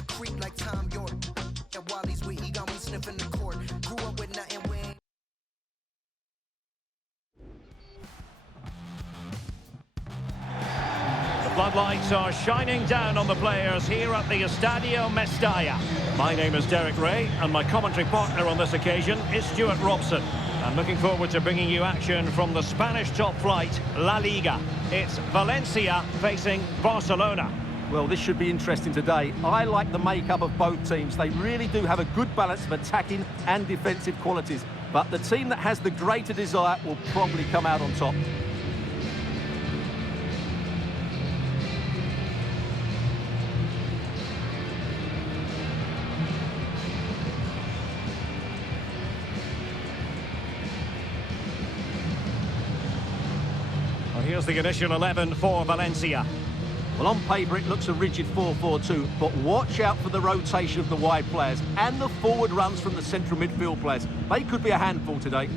a creep like Tom York. And while he's with, he got me sniffing the court. Grew up with nothing we ain't. The floodlights are shining down on the players here at the Estadio Mestalla. My name is Derek Ray, and my commentary partner on this occasion is Stuart Robson. I'm looking forward to bringing you action from the Spanish top flight, La Liga. It's Valencia facing Barcelona. Well, this should be interesting today. I like the makeup of both teams. They really do have a good balance of attacking and defensive qualities. But the team that has the greater desire will probably come out on top. Well, here's the initial 11 for Valencia. Well, on paper, it looks a rigid 4-4-2, but watch out for the rotation of the wide players and the forward runs from the central midfield players. They could be a handful today.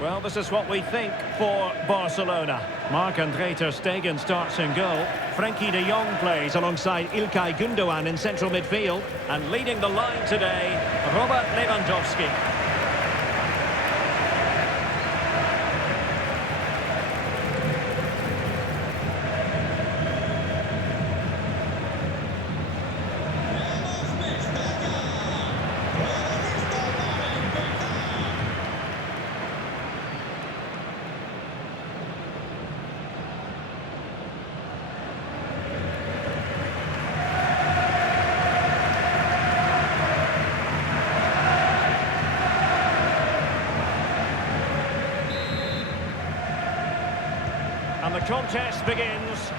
Well, this is what we think for Barcelona. Marc-André ter Stegen starts in goal. Frenkie de Jong plays alongside İlkay Gündoğan in central midfield. And leading the line today, Robert Lewandowski. And the contest begins.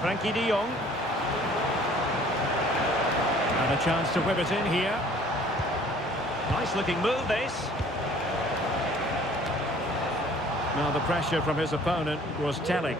Frenkie de Jong. And a chance to whip it in here. Nice looking move, this. Now the pressure from his opponent was telling.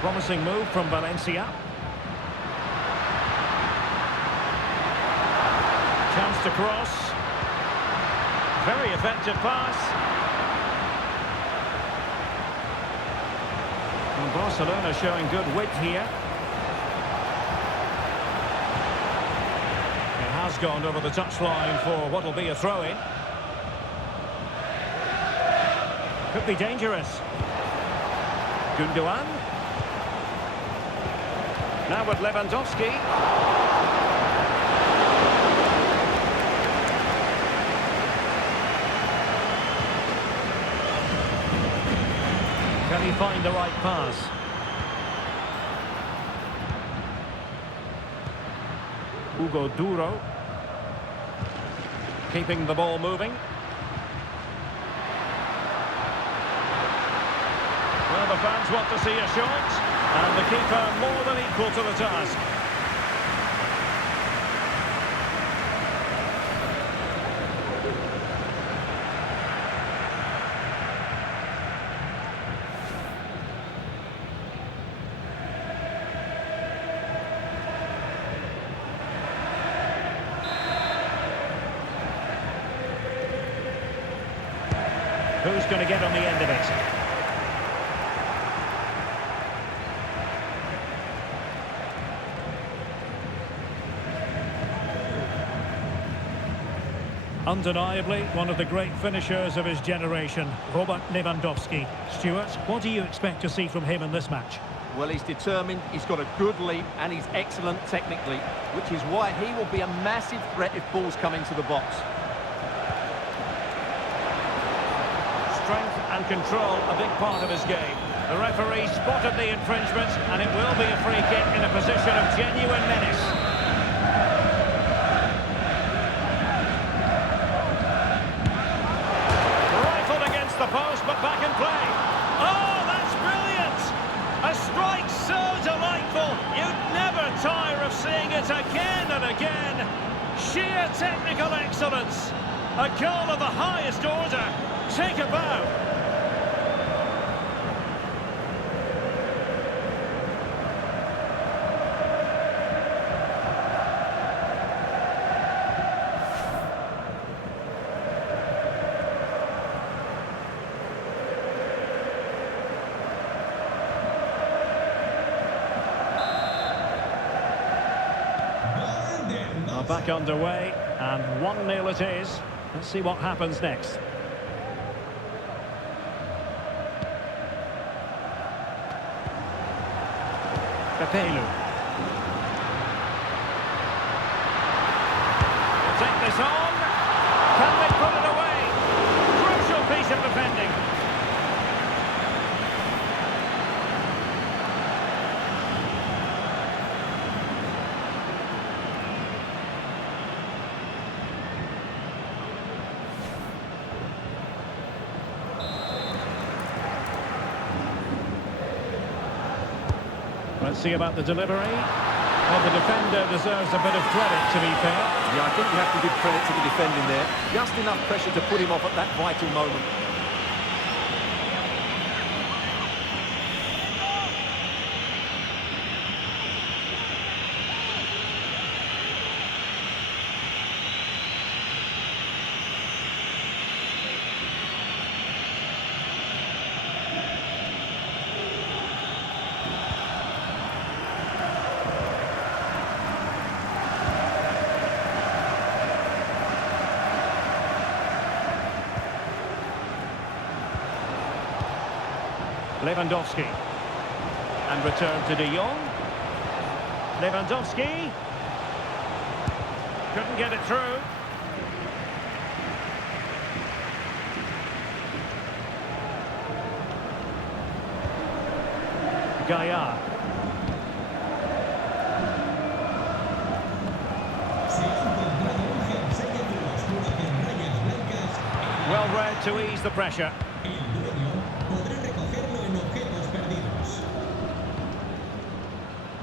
Promising move from Valencia. Chance to cross. Very effective pass. And Barcelona showing good width here. It has gone over the touchline for what will be a throw-in. Could be dangerous. Gündoğan. Now with Lewandowski. Can he find the right pass? Hugo Duro. Keeping the ball moving. Well, the fans want to see a shot. And the keeper more than equal to the task. Who's going to get on the end of it? Undeniably, one of the great finishers of his generation, Robert Lewandowski. Stuart, what do you expect to see from him in this match? Well, he's determined, he's got a good leap, and he's excellent technically, which is why he will be a massive threat if balls come into the box. and control a big part of his game. The referee spotted the infringement, and it will be a free kick in a position of genuine menace. Rifled against the post, but back in play. Oh, that's brilliant! A strike so delightful, you'd never tire of seeing it again and again. Sheer technical excellence. A goal of the highest order. Take a bow. Back underway, and 1-0 it is. Let's see what happens next. Pepelu. They'll take this on. Can they put it away? Crucial piece of defending. Let's see about the delivery. Well, the defender deserves a bit of credit, to be fair. Yeah, I think you have to give credit to the defending there. Just enough pressure to put him off at that vital moment. Lewandowski. And return to De Jong. Lewandowski. Couldn't get it through. Gaia. Well read to ease the pressure.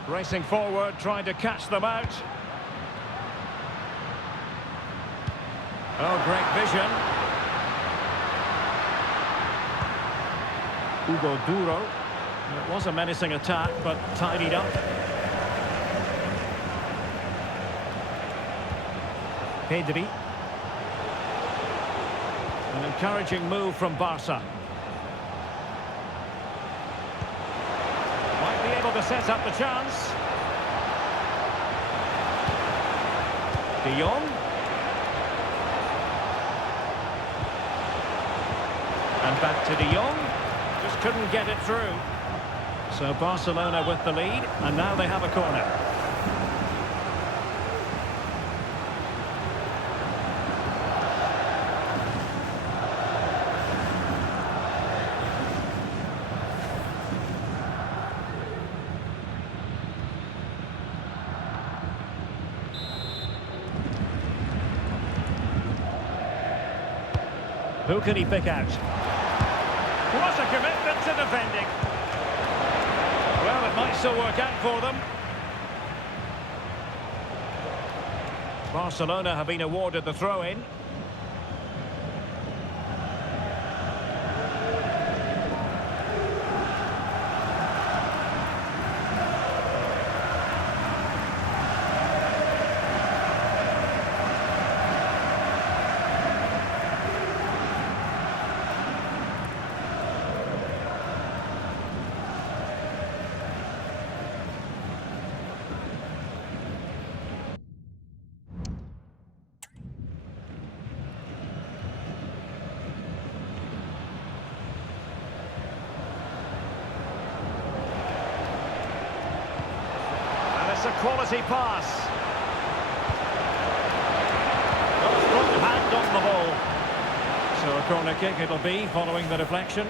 Racing forward, trying to catch them out. Oh, great vision. Hugo Duro. It was a menacing attack, but tidied up. Pedri. An encouraging move from Barca. Might be able to set up the chance. De Jong. And back to De Jong. Just couldn't get it through. So Barcelona with the lead, and now they have a corner. Who can he pick out? What a commitment to defending. Well, it might still work out for them. Barcelona have been awarded the throw-in. A quality pass. Well, strong hand on the ball. So a corner kick it'll be following the deflection.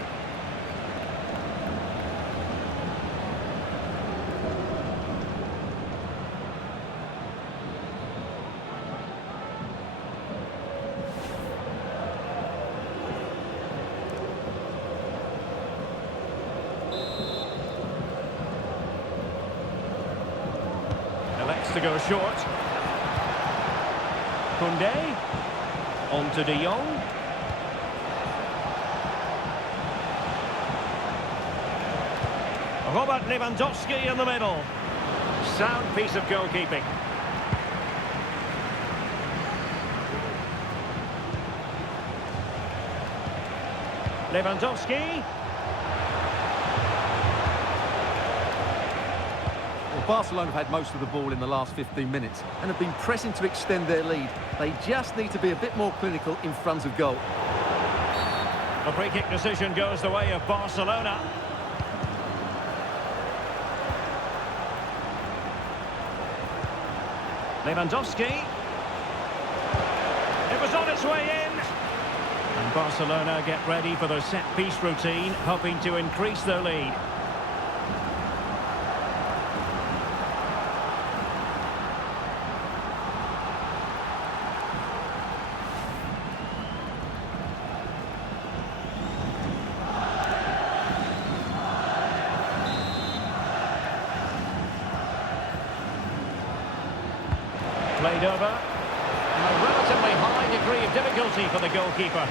Elects to go short. Koundé. On to De Jong. Robert Lewandowski in the middle. Sound piece of goalkeeping. Lewandowski. Well, Barcelona have had most of the ball in the last 15 minutes and have been pressing to extend their lead. They just need to be a bit more clinical in front of goal. The free kick decision goes the way of Barcelona. Lewandowski. It was on its way in. And Barcelona get ready for their set-piece routine, hoping to increase their lead. Played over. And a relatively high degree of difficulty for the goalkeeper.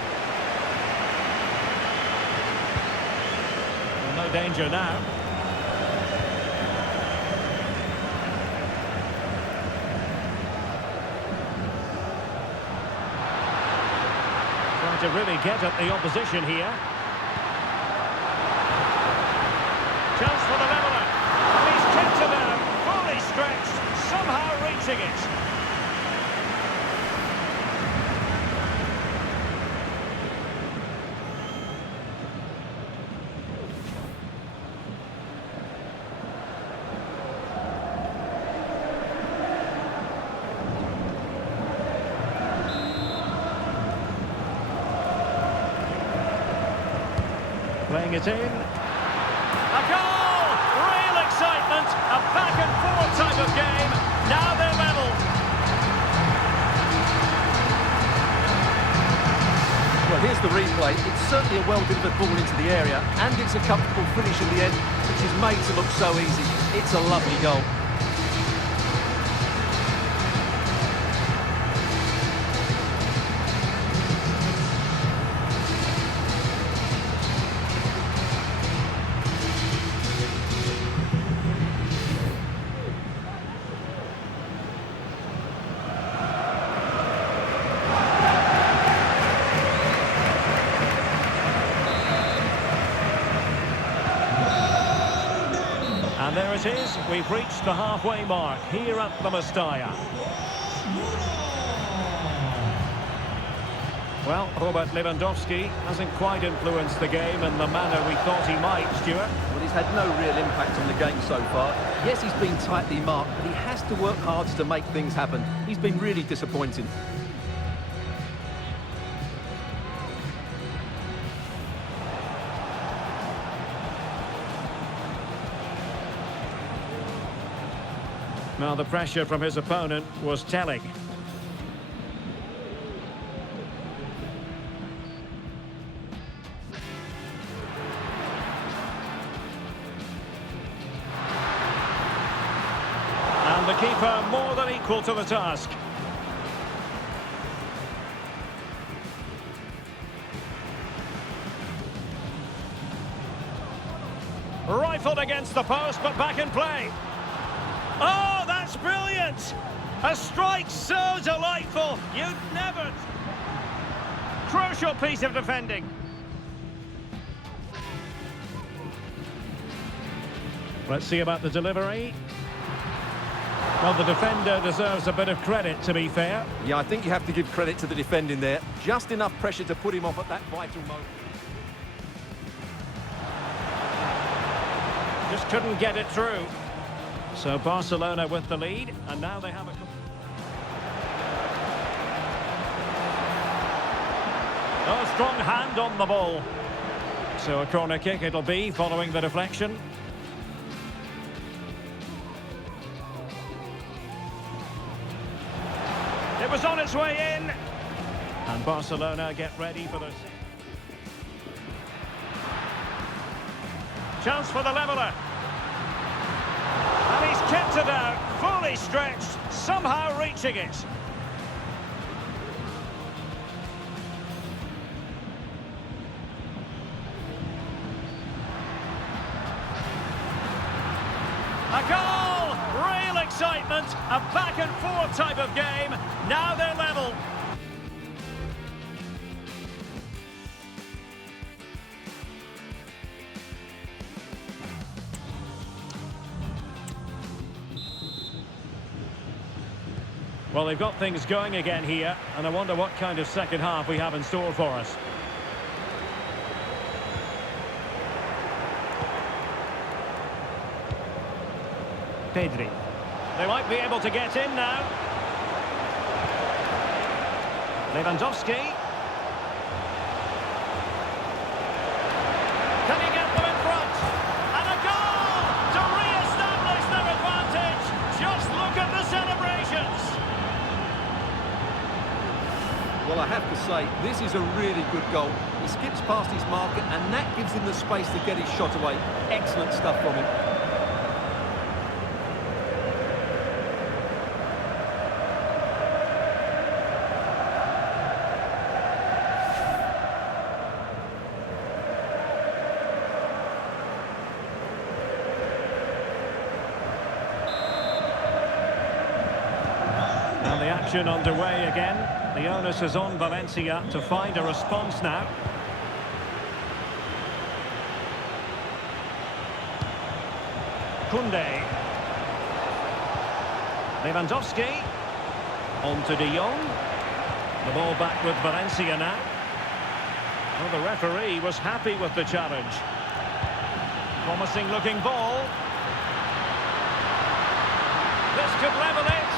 Well, no danger now. Trying to really get at the opposition here. Chance for the leveller. He's kept it down, fully stretched, somehow reaching it. Playing it in. A goal! Real excitement! A back and forth type of game. Now they're level. Well, here's the replay. It's certainly a well-delivered ball into the area, and it's a comfortable finish in the end, which is made to look so easy. It's a lovely goal. And there it is, we've reached the halfway mark here at the Mestalla. Well, Robert Lewandowski hasn't quite influenced the game in the manner we thought he might, Stuart. Well, he's had no real impact on the game so far. Yes, he's been tightly marked, but he has to work hard to make things happen. He's been really disappointing. Now the pressure from his opponent was telling. And the keeper more than equal to the task. Rifled against the post, but back in play. Oh, that's brilliant! A strike so delightful, you'd never... Crucial piece of defending. Let's see about the delivery. Well, the defender deserves a bit of credit, to be fair. Yeah, I think you have to give credit to the defending there. Just enough pressure to put him off at that vital moment. Just couldn't get it through. So Barcelona with the lead, and now they have a... Oh, strong hand on the ball. So a corner kick it'll be following the deflection. It was on its way in. And Barcelona get ready for the... Chance for the leveller. And he's kept it out, fully stretched, somehow reaching it. A goal! Real excitement, a back and forth type of game. Now they're level. Well, they've got things going again here, and I wonder what kind of second half we have in store for us. Pedri. They might be able to get in now. Lewandowski. Can he get them in front? And a goal to re-establish their advantage. Just look at the celebrations. Well, I have to say, this is a really good goal. He skips past his marker, and that gives him the space to get his shot away. Excellent stuff from him. And the action underway again. The onus is on Valencia to find a response now. Koundé. Lewandowski. On to De Jong. The ball back with Valencia now. Well, the referee was happy with the challenge. Promising looking ball. This could level it.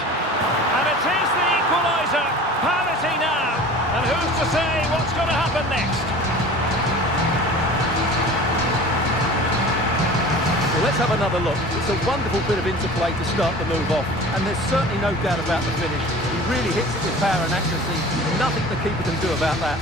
And it is the equaliser. Parity now. And who's to say what's going to happen next? Well, let's have another look. It's a wonderful bit of interplay to start the move off. And there's certainly no doubt about the finish. He really hits it with power and accuracy. Nothing the keeper can do about that.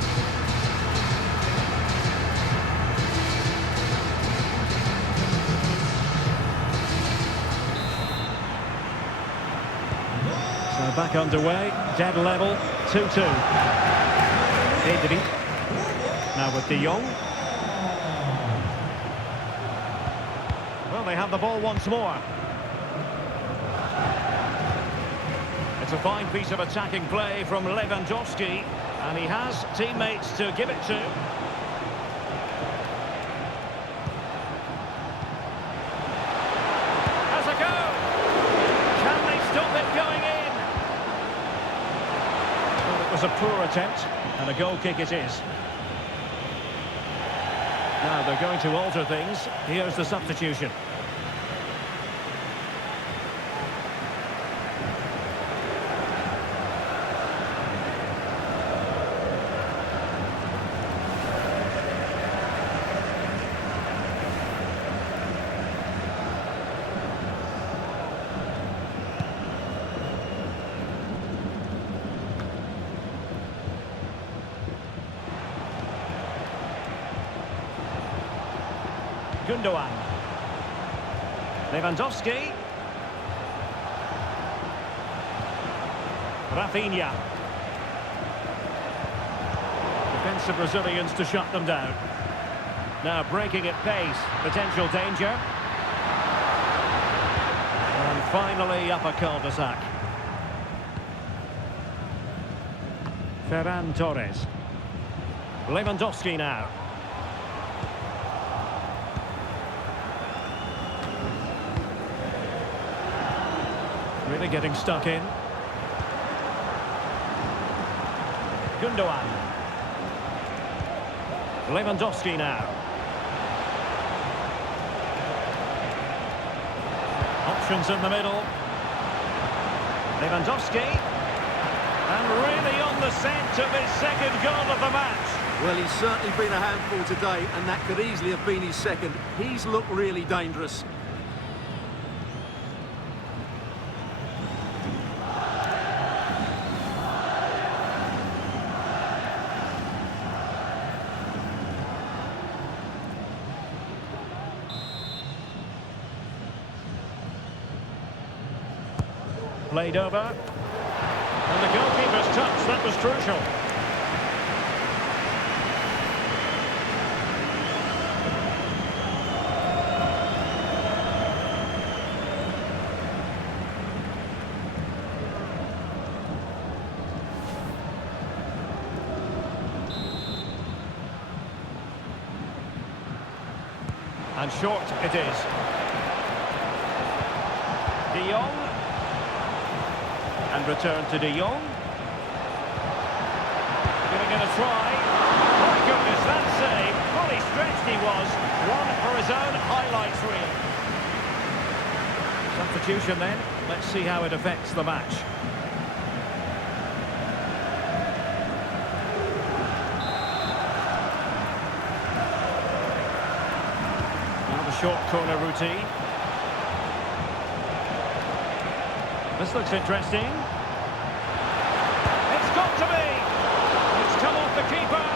So back underway, dead level, 2-2. Pedri. Now with De Jong. Well, they have the ball once more. It's a fine piece of attacking play from Lewandowski, and he has teammates to give it to. Has a go! Can they stop it going in? Well, it was a poor attempt, and a goal kick it is. Now they're going to alter things. Here's the substitution. Gundogan. Lewandowski. Rafinha. Defensive Brazilians to shut them down. Now breaking at pace. Potential danger. And finally up a cul-de-sac. Ferran Torres. Lewandowski now. Really getting stuck in. Gundogan. Lewandowski now. Options in the middle. Lewandowski. And really on the scent of his second goal of the match. Well, he's certainly been a handful today, and that could easily have been his second. He's looked really dangerous. Played over. And the goalkeeper's touch, that was crucial. And short it is. De Jong. And return to De Jong. Giving it a try. My goodness, that save. Fully stretched he was. One for his own highlights reel. Substitution then. Let's see how it affects the match. Now the short corner routine. This looks interesting. It's got to be. It's come off the keeper.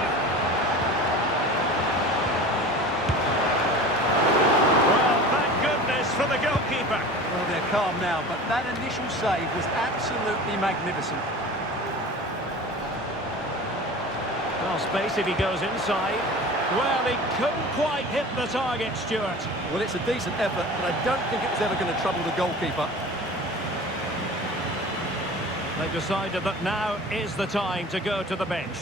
Well, thank goodness for the goalkeeper. Well, they're calm now, but that initial save was absolutely magnificent. Well, space if he goes inside. Well, he couldn't quite hit the target, Stuart. Well, it's a decent effort, but I don't think it was ever going to trouble the goalkeeper. They've decided that now is the time to go to the bench.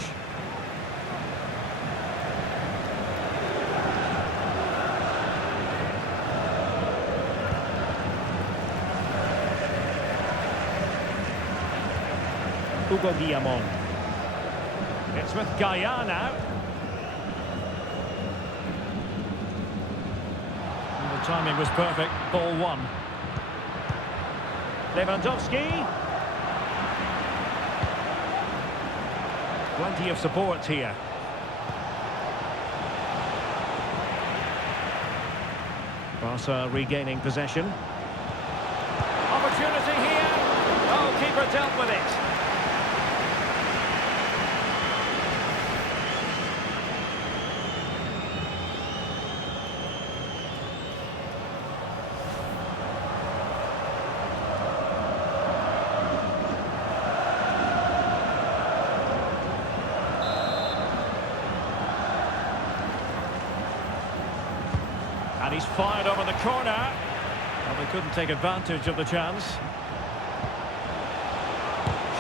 Hugo Guillamon. It's with Gaia now. And the timing was perfect. Ball one. Lewandowski. Plenty of support here. Barca regaining possession. Opportunity here. Oh, keeper dealt with it. And he's fired over the corner. Well, they couldn't take advantage of the chance.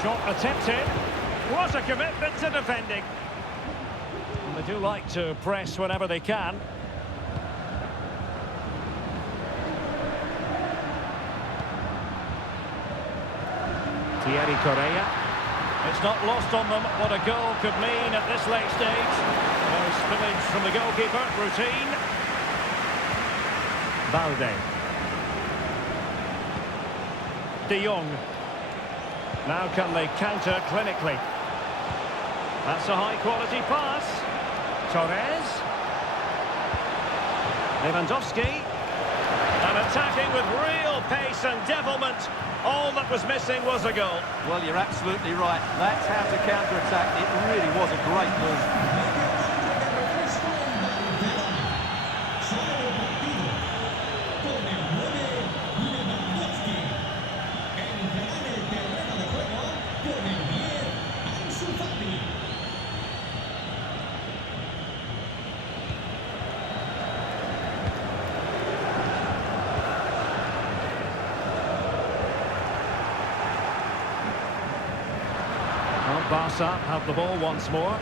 Shot attempted. What a commitment to defending. And they do like to press whenever they can. Thierry Correa. It's not lost on them what a goal could mean at this late stage. No spillage from the goalkeeper. Routine. Valde. De Jong. Now can they counter clinically? That's a high-quality pass. Torres. Lewandowski. And attacking with real pace and devilment. All that was missing was a goal. Well, you're absolutely right. That's how to counter-attack. It really was a great move. Barca have the ball once more.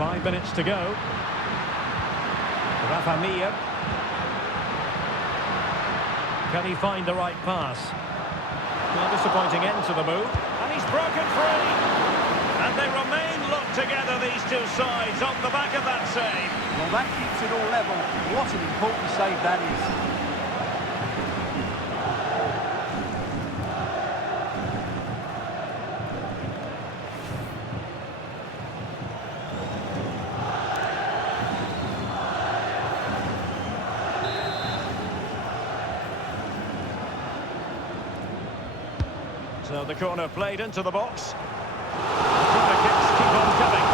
Five minutes to go. Rafa Mir. Can he find the right pass? Well, disappointing end to the move. And he's broken free. And they remain locked together, these two sides, on the back of that save. Well, that keeps it all level. What an important save that is. So the corner played into the box. Corner kicks keep on coming.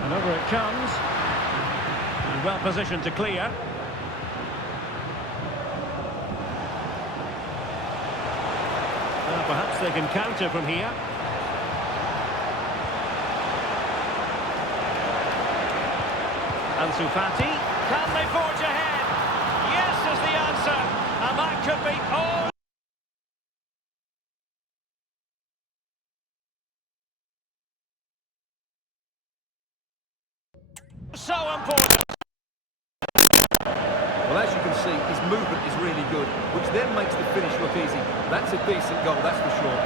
And over it comes. And well positioned to clear. Well, perhaps they can counter from here. Ansu Fati. Can they forge ahead? Yes is the answer. And that could be... Oh! So important. Well, as you can see, his movement is really good, which then makes the finish look easy. That's a decent goal, that's for sure.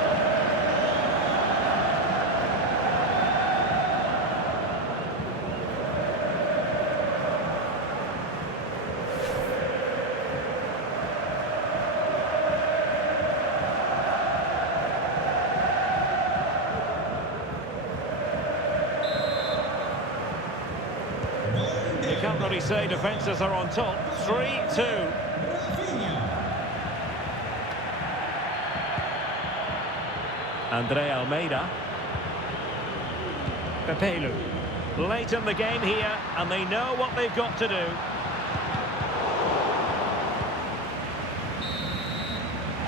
You can't really say defences are on top. 3-2. Andre Almeida. Pepelu. Late in the game here, and they know what they've got to do.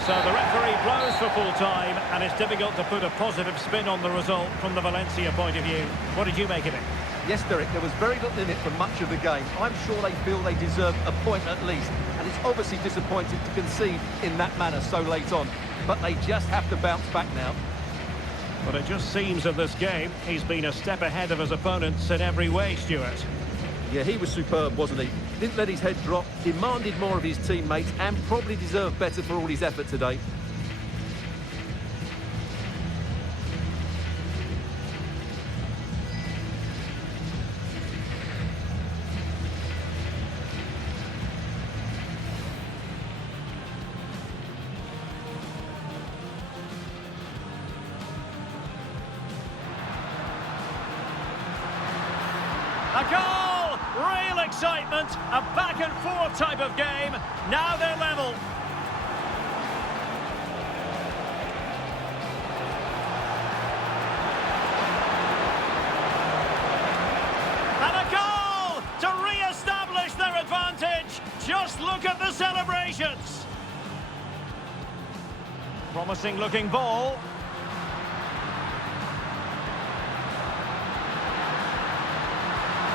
So the referee blows for full time, and it's difficult to put a positive spin on the result from the Valencia point of view. What did you make of it? Yes, Derek, there was very little in it for much of the game. I'm sure they feel they deserve a point at least, and it's obviously disappointing to concede in that manner so late on. But they just have to bounce back now. But it just seems in this game, he's been a step ahead of his opponents in every way, Stuart. Yeah, he was superb, wasn't he? Didn't let his head drop, demanded more of his teammates, and probably deserved better for all his effort today. A goal! Real excitement, a back-and-forth type of game. Now they're level. And a goal to re-establish their advantage. Just look at the celebrations. Promising-looking ball.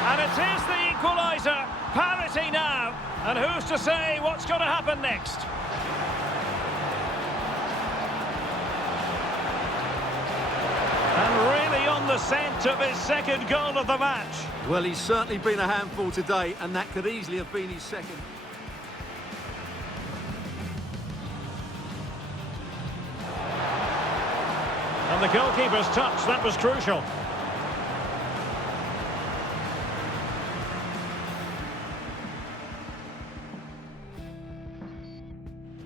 And it is the equaliser. Parity now. And who's to say what's going to happen next? And really on the scent of his second goal of the match. Well, he's certainly been a handful today, and that could easily have been his second. And the goalkeeper's touch, that was crucial.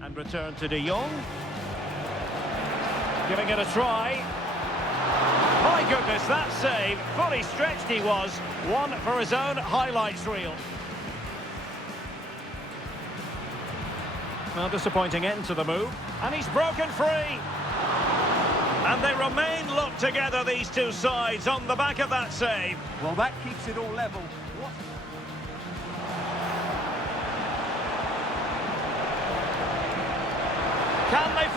And return to De Jong. Giving it a try. My goodness, that save. Fully stretched he was. One for his own highlights reel. Well, disappointing end to the move. And he's broken free. And they remain locked together, these two sides, on the back of that save. Well, that keeps it all level. Can they